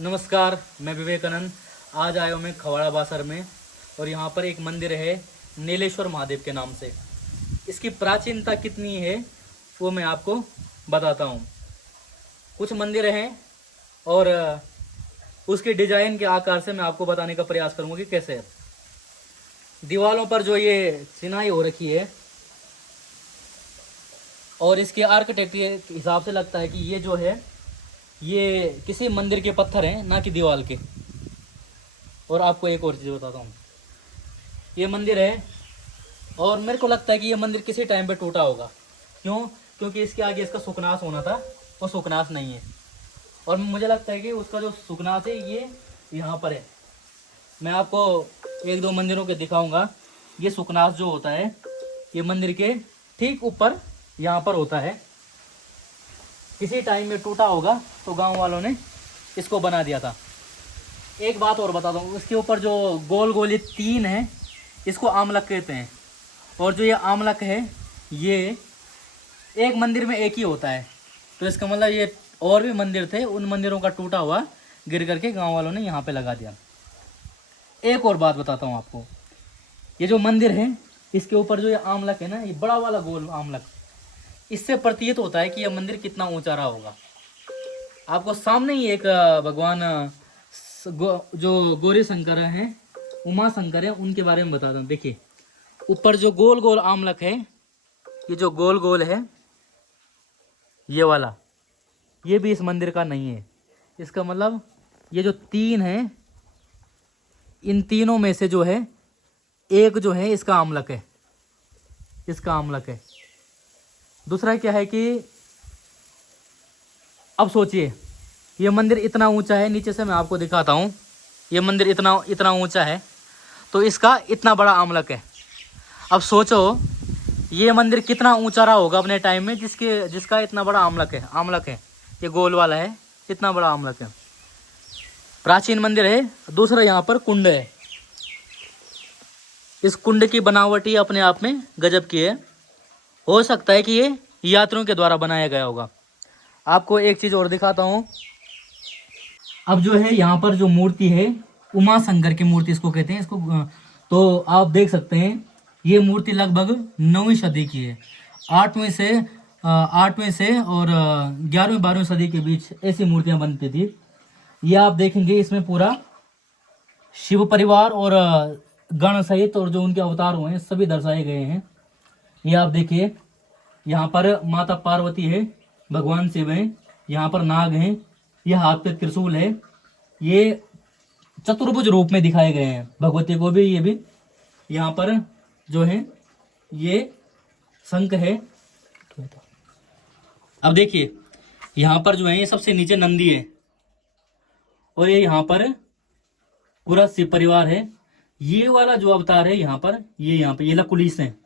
नमस्कार, मैं विवेकानंद। आज आया हूँ मैं खवाड़ा बासर में और यहाँ पर एक मंदिर है नीलेश्वर महादेव के नाम से। इसकी प्राचीनता कितनी है वो मैं आपको बताता हूँ। कुछ मंदिर हैं और उसके डिजाइन के आकार से मैं आपको बताने का प्रयास करूँगा कि कैसे है। दीवारों पर जो ये चिनाई हो रखी है और इसके आर्किटेक्ट के हिसाब से लगता है कि ये जो है ये किसी मंदिर के पत्थर हैं, ना कि दीवार के। और आपको एक और चीज़ बताता हूँ, ये मंदिर है और मेरे को लगता है कि ये मंदिर किसी टाइम पे टूटा होगा। क्यों? क्योंकि इसके आगे इसका सुकनास होना था, वो सुकनास नहीं है। और मुझे लगता है कि उसका जो सुकनास है ये यहाँ पर है। मैं आपको एक दो मंदिरों के दिखाऊंगा। ये सुकनास जो होता है ये मंदिर के ठीक ऊपर यहाँ पर होता है। किसी टाइम में टूटा होगा तो गांव वालों ने इसको बना दिया था। एक बात और बताता हूँ, इसके ऊपर जो गोल गोल ये तीन है इसको आमलक कहते हैं। और जो ये आमलक है ये एक मंदिर में एक ही होता है। तो इसका मतलब ये और भी मंदिर थे, उन मंदिरों का टूटा हुआ गिर करके गांव वालों ने यहाँ पे लगा दिया। एक और बात बताता हूँ आपको, ये जो मंदिर है इसके ऊपर जो ये आमलक है ना, ये बड़ा वाला गोल आमलक, इससे प्रतीत होता है कि यह मंदिर कितना ऊंचा रहा होगा। आपको सामने ही एक भगवान जो गौरी शंकर हैं, उमा शंकर हैं, उनके बारे में बताता हूँ। देखिए ऊपर जो गोल गोल आमलक है, ये जो गोल गोल है ये वाला, ये भी इस मंदिर का नहीं है। इसका मतलब ये जो तीन है, इन तीनों में से जो है एक जो है इसका आमलक है, इसका आमलक है। दूसरा क्या है कि अब सोचिए ये मंदिर इतना ऊंचा है, नीचे से मैं आपको दिखाता हूँ। ये मंदिर इतना ऊंचा है तो इसका इतना बड़ा आमलक है। अब सोचो ये मंदिर कितना ऊंचा रहा होगा अपने टाइम में, जिसका इतना बड़ा आमलक है। ये गोल वाला है, इतना बड़ा आमलक है। प्राचीन मंदिर है। दूसरा यहाँ पर कुंड है। इस कुंड की बनावट ही अपने आप में गजब की है। हो सकता है कि ये यात्रियों के द्वारा बनाया गया होगा। आपको एक चीज़ और दिखाता हूँ। अब जो है यहाँ पर जो मूर्ति है, उमा शंकर की मूर्ति इसको कहते हैं। इसको तो आप देख सकते हैं ये मूर्ति लगभग 9वीं सदी की है। 8वीं से और 11वीं 12वीं सदी के बीच ऐसी मूर्तियाँ बनती थी। ये आप देखेंगे इसमें पूरा शिव परिवार और गण सहित और जो उनके अवतार हुए हैं सभी दर्शाए गए हैं। ये आप देखिए यहाँ पर माता पार्वती है, भगवान शिव हैं, यहाँ पर नाग हैं, ये हाथ पे त्रिशूल है। ये चतुर्भुज रूप में दिखाए गए हैं भगवती को भी। ये भी यहाँ पर जो है ये शंख है। अब देखिए यहाँ पर जो है ये सबसे नीचे नंदी है और ये यहाँ पर पूरा शिव परिवार है। ये वाला जो अवतार है यहाँ पर ये लकुलिश है।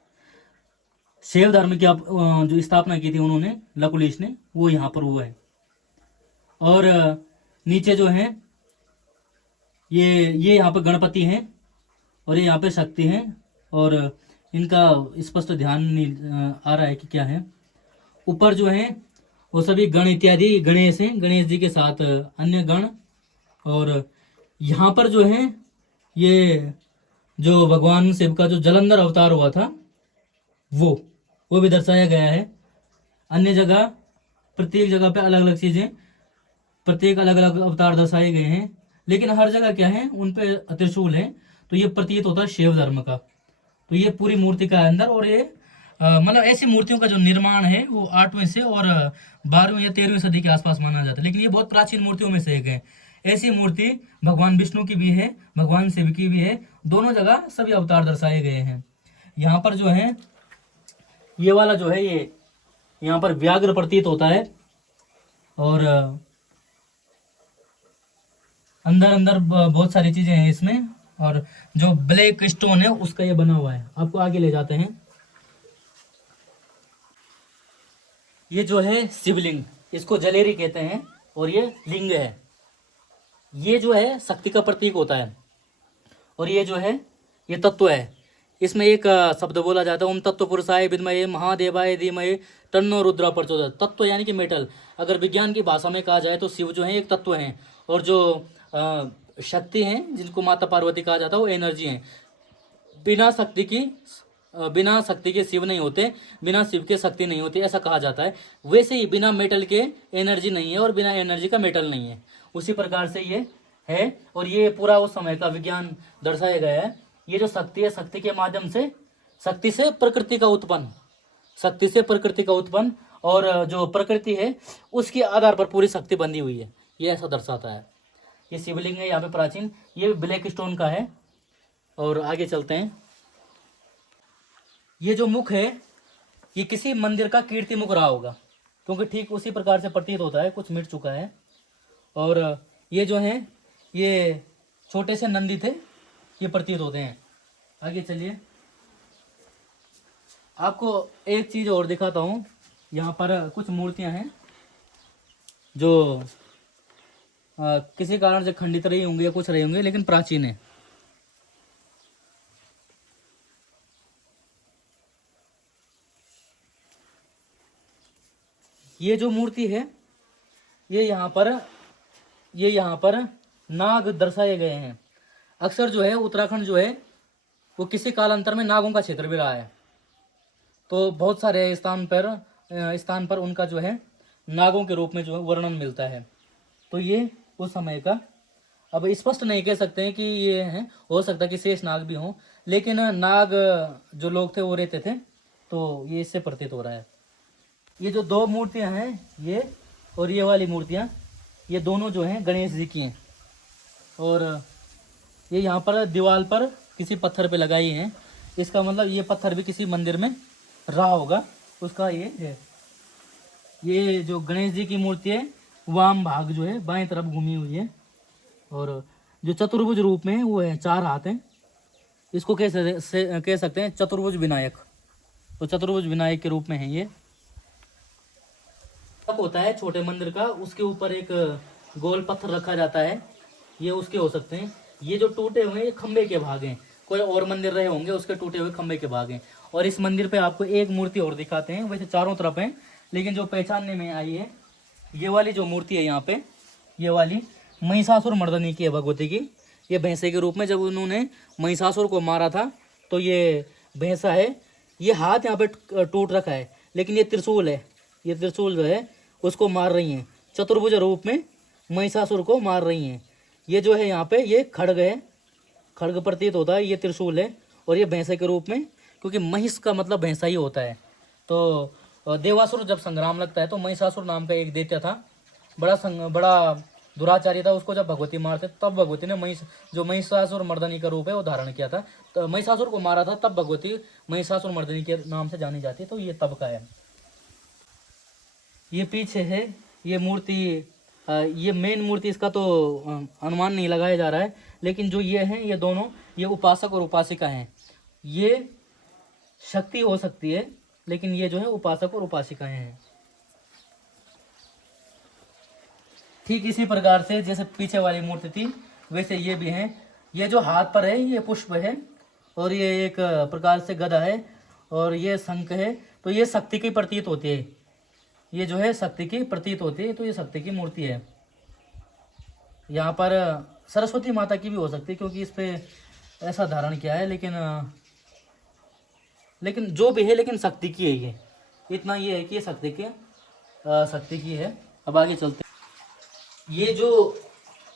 शैव धर्म की जो स्थापना की थी उन्होंने, लकुलिश ने, वो यहाँ पर हुआ है। और नीचे जो है ये यहाँ पे गणपति हैं और ये यहाँ पे शक्ति हैं। और इनका स्पष्ट ध्यान नहीं आ रहा है कि क्या है। ऊपर जो है वो सभी गण इत्यादि गणेश हैं, गणेश जी के साथ अन्य गण। और यहाँ पर जो है ये जो भगवान शिव का जो जलंधर अवतार हुआ था वो भी दर्शाया गया है। अन्य जगह प्रत्येक जगह पे अलग अलग चीजें, प्रत्येक अलग अलग अवतार दर्शाए गए हैं, लेकिन हर जगह क्या है उन पे त्रिशूल है। तो ये प्रतीत होता है शिव धर्म का। तो ये पूरी मूर्ति का अंदर, और ये मतलब ऐसी मूर्तियों का जो निर्माण है वो 8वीं से और 12वीं या 13वीं सदी के आसपास माना जाता है। लेकिन ये बहुत प्राचीन मूर्तियों में से एक है। ऐसी मूर्ति भगवान विष्णु की भी है, भगवान शिव की भी है। दोनों जगह सभी अवतार दर्शाए गए हैं। यहाँ पर जो है ये वाला जो है ये यहाँ पर व्याघ्र प्रतीत होता है। और अंदर बहुत सारी चीजें हैं इसमें। और जो ब्लैक स्टोन है उसका ये बना हुआ है। आपको आगे ले जाते हैं। ये जो है शिवलिंग, इसको जलेरी कहते हैं और ये लिंग है। ये जो है शक्ति का प्रतीक होता है। और ये जो है ये तत्व है। इसमें एक शब्द बोला जाता है, ओम तत्व पुरुषाय विद्महे महादेवाय धीमहि तन्नो रुद्र प्रचोदयात्। तत्व यानी कि मेटल। अगर विज्ञान की भाषा में कहा जाए तो शिव जो है एक तत्व है और जो शक्ति हैं जिनको माता पार्वती कहा जाता है वो एनर्जी हैं। बिना शक्ति की बिना शक्ति के शिव नहीं होते, बिना शिव के शक्ति नहीं होती, ऐसा कहा जाता है। वैसे ही बिना मेटल के एनर्जी नहीं है और बिना एनर्जी का मेटल नहीं है। उसी प्रकार से ये है। और ये पूरा उस समय का विज्ञान दर्शाया गया है। ये जो शक्ति है, शक्ति के माध्यम से, शक्ति से प्रकृति का उत्पन्न, शक्ति से प्रकृति का उत्पन्न, और जो प्रकृति है उसके आधार पर पूरी शक्ति बंधी हुई है, ये ऐसा दर्शाता है। ये शिवलिंग है यहाँ पे प्राचीन, ये ब्लैक स्टोन का है। और आगे चलते हैं। ये जो मुख है ये किसी मंदिर का कीर्ति मुख रहा होगा, क्योंकि ठीक उसी प्रकार से प्रतीत होता है, कुछ मिट चुका है। और ये जो है ये छोटे से नंदी थे, ये प्रतीत होते हैं। आगे चलिए, आपको एक चीज़ और दिखाता हूँ। यहाँ पर कुछ मूर्तियाँ हैं जो किसी कारण से खंडित रही होंगी या कुछ रही होंगी, लेकिन प्राचीन है। ये जो मूर्ति है ये यहाँ पर नाग दर्शाए गए हैं। अक्सर जो है उत्तराखंड जो है वो किसी कालांतर में नागों का क्षेत्र भी रहा है, तो बहुत सारे स्थान पर उनका जो है नागों के रूप में जो है वर्णन मिलता है। तो ये उस समय का, अब स्पष्ट नहीं कह सकते हैं कि ये हैं, हो सकता है कि शेष नाग भी हों, लेकिन नाग जो लोग थे वो रहते थे, तो ये इससे प्रतीत हो रहा है। ये जो दो मूर्तियां हैं, ये और ये वाली मूर्तियां, ये दोनों जो हैं गणेश जी की हैं। और ये यहाँ पर दीवार पर किसी पत्थर पे लगाई हैं। इसका मतलब ये पत्थर भी किसी मंदिर में रहा होगा, उसका ये है। ये जो गणेश जी की मूर्ति है वाम भाग जो है बाएं तरफ घूमी हुई है, और जो चतुर्भुज रूप में है वो है, 4 हाथ हैं। इसको कह सकते हैं चतुर्भुज विनायक। तो चतुर्भुज विनायक के रूप में है ये। होता है छोटे मंदिर का, उसके ऊपर एक गोल पत्थर रखा जाता है, ये उसके हो सकते हैं। ये जो टूटे हुए हैं ये खंबे के भाग हैं, कोई और मंदिर रहे होंगे उसके टूटे हुए खंबे के भाग हैं। और इस मंदिर पे आपको एक मूर्ति और दिखाते हैं, वैसे चारों तरफ हैं, लेकिन जो पहचानने में आई है ये वाली जो मूर्ति है यहाँ पे, ये वाली महिषासुर मर्दनी की है भगवती की। ये भैंसे के रूप में जब उन्होंने महिषासुर को मारा था तो ये भैंसा है। ये हाथ यहाँ पे टूट रखा है, लेकिन ये त्रिशूल है, ये त्रिशूल जो है उसको मार रही हैं, चतुर्भुज रूप में महिषासुर को मार रही हैं। ये जो है यहाँ पे ये खड्ग है, खड्ग प्रतीत होता है, ये त्रिशूल है। और ये भैंसे के रूप में, क्योंकि महिष का मतलब भैंसा ही होता है। तो देवासुर जब संग्राम लगता है तो महिषासुर नाम का एक दैत्य था, बड़ा दुराचारी था, उसको जब भगवती मारते तब भगवती ने महिषासुर मर्दनी का रूप है वो धारण किया था। तो महिषासुर को मारा था, तब भगवती महिषासुर मर्दनी के नाम से जानी जाती है। तो ये तब का है। ये पीछे है ये मूर्ति, ये मेन मूर्ति, इसका तो अनुमान नहीं लगाया जा रहा है, लेकिन जो ये हैं ये दोनों, ये उपासक और उपासिका हैं। ये शक्ति हो सकती है, लेकिन ये जो है उपासक और उपासिकाएं हैं। ठीक इसी प्रकार से जैसे पीछे वाली मूर्ति थी वैसे ये भी हैं। ये जो हाथ पर है ये पुष्प है, और ये एक प्रकार से गदा है, और ये शंख है। तो ये शक्ति की प्रतीत होती है, ये जो है शक्ति की प्रतीत होती है। तो ये शक्ति की मूर्ति है। यहाँ पर सरस्वती माता की भी हो सकती है, क्योंकि इस पे ऐसा धारण किया है, लेकिन जो भी है, लेकिन शक्ति की है। ये इतना ये है कि ये शक्ति की है। अब आगे चलते हैं। ये जो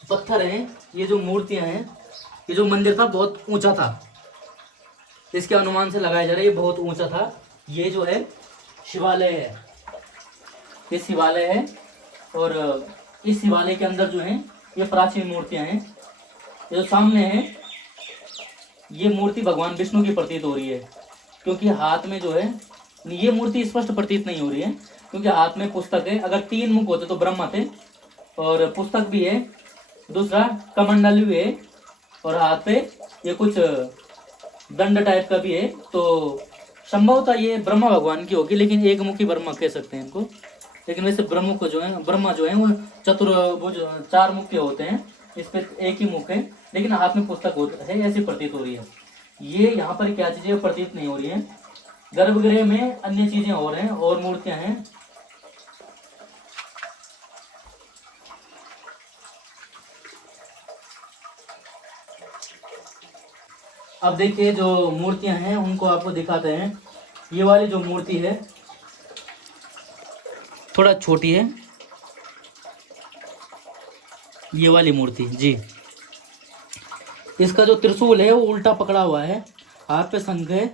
पत्थर हैं, ये जो मूर्तियां हैं, ये जो मंदिर था बहुत ऊंचा था, इसके अनुमान से लगाया जा रहा है ये बहुत ऊंचा था। ये जो है शिवालय है, ये शिवालय है, और इस शिवालय के अंदर जो है ये प्राचीन मूर्तियां हैं। ये जो सामने है ये मूर्ति भगवान विष्णु की प्रतीत हो रही है, क्योंकि हाथ में जो है ये मूर्ति स्पष्ट प्रतीत नहीं हो रही है, क्योंकि हाथ में पुस्तक है। अगर 3 मुख होते तो ब्रह्मा थे, और पुस्तक भी है, दूसरा कमंडल भी है, और हाथ पे ये कुछ दंड टाइप का भी है। तो संभवतः ये ब्रह्मा भगवान की होगी, लेकिन एक मुखी ब्रह्मा कह सकते हैं इनको। लेकिन वैसे ब्रह्मा जो है वो चतुर्भुज 4 मुख के होते हैं, इस पे एक ही मुख है, लेकिन हाथ में पुस्तक है, ऐसी प्रतीत हो रही है। ये यहाँ पर क्या चीजें प्रतीत नहीं हो रही है। गर्भगृह में अन्य चीजें हो रहे हैं और मूर्तियां हैं। अब देखिए जो मूर्तियां हैं उनको आपको दिखाते हैं। ये वाली जो मूर्ति है थोड़ा छोटी है, ये वाली मूर्ति जी। इसका जो त्रिशूल है वो उल्टा पकड़ा हुआ है, हाथ पे शंख है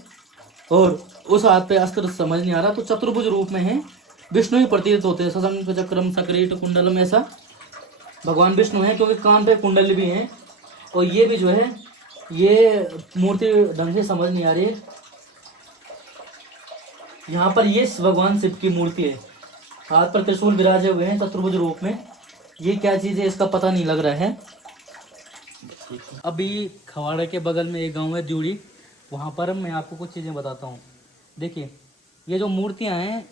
और उस हाथ पे अस्त्र समझ नहीं आ रहा, तो चतुर्भुज रूप में है, विष्णु ही प्रतीत होते हैं। सशंख चक्रम सक्रीट कुंडलम, ऐसा भगवान विष्णु है, क्योंकि कान पे कुंडल भी है। और ये भी जो है, ये मूर्ति ढंग से समझ नहीं आ रही है। यहाँ पर ये भगवान शिव की मूर्ति है, हाथ पर त्रिशूल विराजे हुए हैं चतुर्भुज रूप में। ये क्या चीज़ है इसका पता नहीं लग रहा है। अभी खवाड़े के बगल में एक गांव है द्यूड़ी, वहाँ पर मैं आपको कुछ चीज़ें बताता हूँ। देखिए ये जो मूर्तियाँ हैं,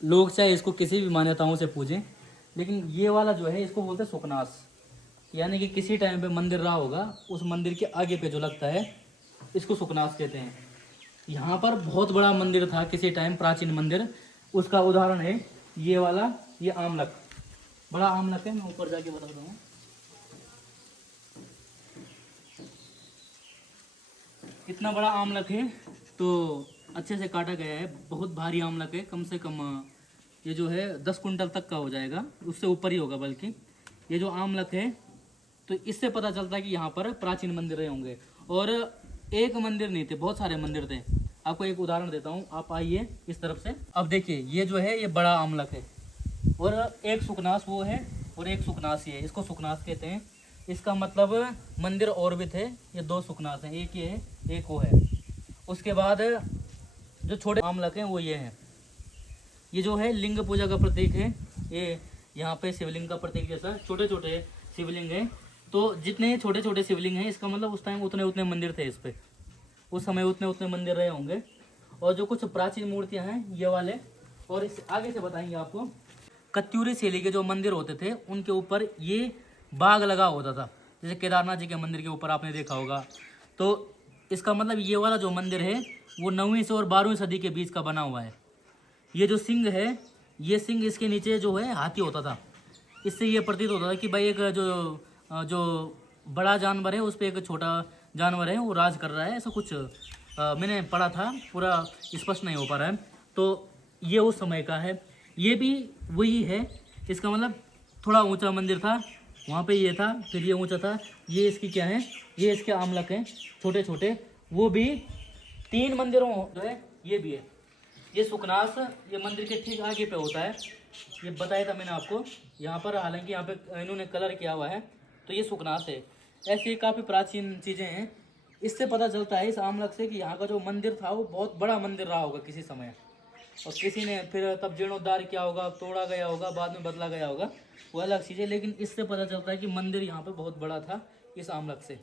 लोग चाहे इसको किसी भी मान्यताओं से पूजें, लेकिन ये वाला जो है इसको बोलते हैं सुकनास, यानी कि किसी टाइम पे मंदिर रहा होगा, उस मंदिर के आगे पे जो लगता है इसको सुकनास कहते हैं। यहाँ पर बहुत बड़ा मंदिर था किसी टाइम, प्राचीन मंदिर, उसका उदाहरण है ये वाला, ये आमलक, बड़ा आमलक है। मैं ऊपर जाके बताता हूँ। इतना बड़ा आमलक है, तो अच्छे से काटा गया है, बहुत भारी आमलक है, कम से कम ये जो है 10 कुंटल तक का हो जाएगा, उससे ऊपर ही होगा बल्कि। ये जो आमलक है, तो इससे पता चलता है कि यहाँ पर प्राचीन मंदिर रहे होंगे। और एक मंदिर नहीं थे, बहुत सारे मंदिर थे। आपको एक उदाहरण देता हूँ, आप आइए इस तरफ से। अब देखिए ये जो है ये बड़ा आमलक है, और एक सुकनास वो है, और एक सुकनास ये है, इसको सुकनास कहते हैं। इसका मतलब मंदिर और भी थे, ये 2 सुकनास हैं, एक ये है एक वो है। उसके बाद जो छोटे आमलक हैं वो ये हैं। ये जो है लिंग पूजा का प्रतीक है, ये यहाँ पे शिवलिंग का प्रतीक जैसा छोटे छोटे शिवलिंग हैं। तो जितने छोटे छोटे शिवलिंग हैं, इसका मतलब उस टाइम उतने उतने मंदिर थे इस पे, उस समय उतने उतने मंदिर रहे होंगे। और जो कुछ प्राचीन मूर्तियाँ हैं ये वाले, और इस आगे से बताएंगे आपको। कत्यूरी शैली के जो मंदिर होते थे उनके ऊपर ये बाग लगा होता था, जैसे केदारनाथ जी के मंदिर के ऊपर आपने देखा होगा। तो इसका मतलब ये वाला जो मंदिर है वो 9वीं से और 12वीं सदी के बीच का बना हुआ है। ये जो सिंह है, ये सिंह इसके नीचे जो है हाथी होता था। इससे ये प्रतीत होता था कि भाई एक जो बड़ा जानवर है उस पर एक छोटा जानवर है वो राज कर रहा है, ऐसा कुछ मैंने पढ़ा था, पूरा स्पष्ट नहीं हो पा रहा है। तो ये उस समय का है, ये भी वही है। इसका मतलब थोड़ा ऊंचा मंदिर था, वहाँ पे ये था, फिर ये ऊंचा था। ये इसकी क्या है, ये इसके आमलक हैं छोटे छोटे, वो भी 3 मंदिरों जो है ये भी है। ये सुकनास ये मंदिर के ठीक आगे पे होता है, ये बताया था मैंने आपको। यहाँ पर हालांकि यहाँ पे इन्होंने कलर किया हुआ है, तो ये सुकनास है। ऐसी काफ़ी प्राचीन चीज़ें हैं। इससे पता चलता है इस आमलक से कि यहाँ का जो मंदिर था वो बहुत बड़ा मंदिर रहा होगा किसी समय, और किसी ने फिर तब जीर्णोद्धार किया होगा, तोड़ा गया होगा, बाद में बदला गया होगा, वो अलग चीज़ है। लेकिन इससे पता चलता है कि मंदिर यहाँ पे बहुत बड़ा था इस आमलक से।